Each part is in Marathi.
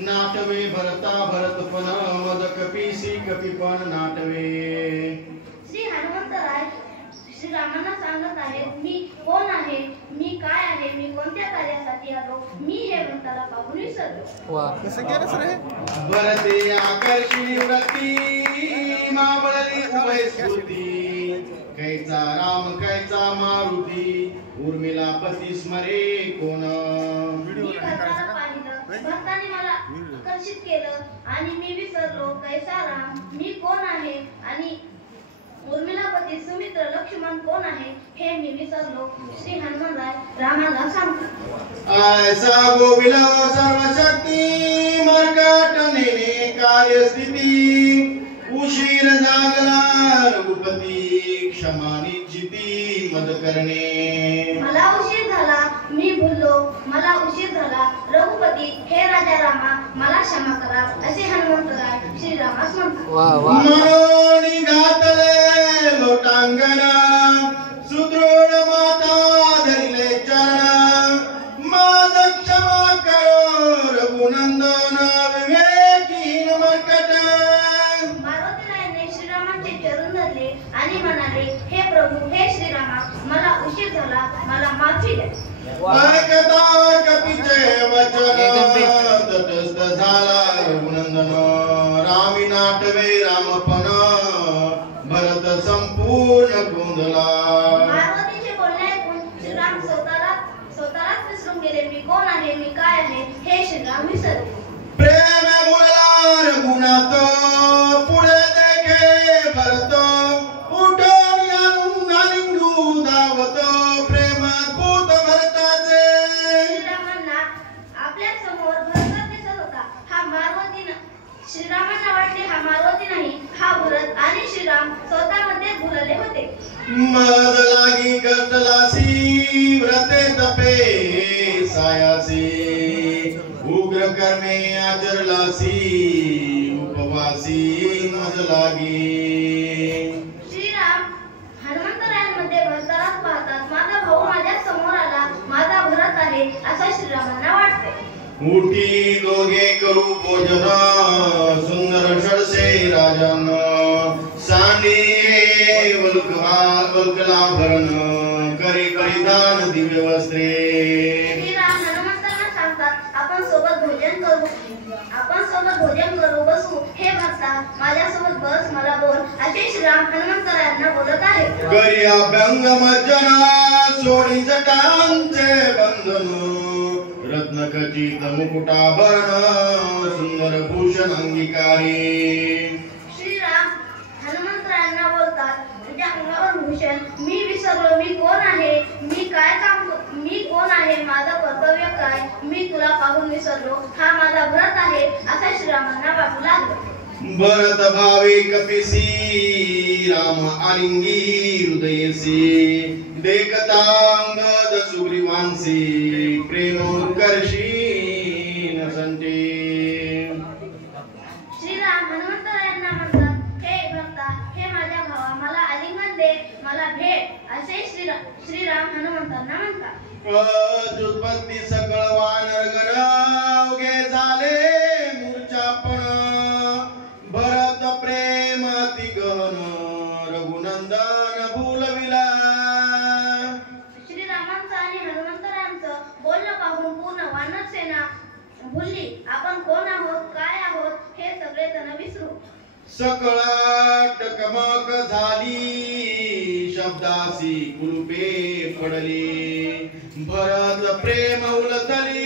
नाटवे भरता भरतपण मज कपीसी कपीपण नाटवे. श्री हनुमंतराय श्रीरामांना सांगत आहेत, मी कोण आहे, मी काय आहे, मी कोणत्या कार्यासाठी आलो, मी हे भरताला पाहून विसरलो. वाह, कसं केलंस रे? भरते आकर्षणी व्रती मावळली उभय स्फूर्ती. कैचा राम कैचा मारुती उर्मिला पती स्मरे कोण. मी भरताला पाहिलं, भरताने मला आकर्षित केलं आणि मी विसरलो कैसा राम, मी कोण आहे आणि उर्मिलापती सुमित्र लक्ष्मण कोण आहे हे मी विसरलो. श्री हनुमंतराय रामाला सांगतात, ऐसा गोविला सर्वशक्ती मर्कटनेने कार्यस्थिती. उशीर जागला रघुपती क्षमा निश्चिती मद करणे. मला उशीर झाला, मी भुललो, मला उशीर झाला रघुपती हे राजा रामा मला क्षमा करा असे हनुमंतराय श्रीरामास म्हणतात. वाह वाह. मनोनी घातले लोटांगणा सुदृढ माता धरिले चरण. माद क्षमा करो रघुनंदन विवेकीन मर्कट. मारुतीरायाने श्रीरामांचे चरण धरले आणि म्हणाले, हे प्रभू हे श्रीरामा मला उशीर झाला, मला माफी द्या. ऐकता कपीचे वचन तटस्थ झाला रघुनंदन. रामी नाटवे रामपण भरत संपूर्ण गोंधला. मारुतीचे बोलणे ऐकून श्रीराम स्वतःलाच विसरून गेले. मी कोण आहे, मी काय आहे हे श्रीराम विसरले. प्रेम बोलला रघुनाथ पुढे देखे भरत. उठून आणून आलिंगू धावत प्रेमात भूत भरताचे. श्रीरामांना आपल्या समोर भरत दिसत होता. हा मारुती श्रीरामांना वाटले हा मारुती नाही, हा भरत आणि श्रीराम स्वतःमध्ये भुलले होते. मद लागी कष्टलासी व्रते तपे सायासी. उग्र कर्मे आचरलासी उपवासी मद लागी. श्रीराम हनुमंतरायांमध्ये भरतालाच पाहतात. माझा भाऊ माझ्या समोर आला, माझा भरत आहे असं श्रीरामांना वाटते. उठी दोघे करू भोजन सुंदर षडसे राजन. सांडी वल्कलाभरण करी करी दान दिव्य वस्त्रे. श्रीराम हनुमंतांना सांगतात, आपण सोबत भोजन करू बसू. हे भरता माझ्यासोबत बस, मला बोल असे श्रीराम हनुमंतरायांना बोलत आहेत. करी अभ्यंग मज्जना सोडी जटांचे बंधन. रत्नखचित मुकुटाभरण सुंदर भूषण अंगीकारी. श्रीराम हनुमंतरायांना बोलतात, तुझ्या अंगावर भूषण. मी विसरलो, मी कोण आहे, मी कोण आहे, माझं कर्तव्य काय, मी तुला पाहून विसरलो. हा माझा भरत आहे असा श्रीरामांना वाटू लागलं. भरत भावे कपिसी राम आलिंगी हृदयसी. देखतांगद सुग्रीवांसी प्रेमोत्कर्षी नसंते. श्रीराम हनुमंतरायांना म्हणतात, हे भक्ता हे माझ्या भावा मला आलिंगन दे, मला भेट असे श्रीराम हनुमंतांना म्हणतात. उत्पत्ती सकळ वानरगण अवघे झाले मूर्छापण. भरत प्रेम अति गहन रघुनंदन भूलविला. श्रीरामांचं आणि हनुमंतरायांचं बोलणं पाहून पूर्ण वानर सेना भुलली. आपण कोण आहोत, काय आहोत हे सगळे जण विसरू. सकळ टकमक झाली शब्दासी कुलुपे पडली. भरत प्रेम उलथली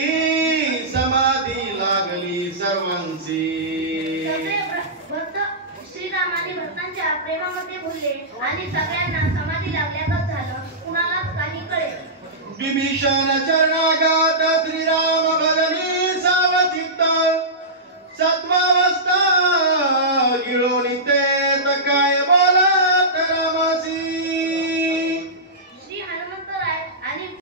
समाधी लागली सर्वांची. सगळे भक्त श्रीरामाने भक्तांच्या प्रेमामध्ये भुलले आणि सगळ्यांना समाधी लागल्यागत झालं. कुणालाच काही कळेल. विभीषण चरणागत श्रीराम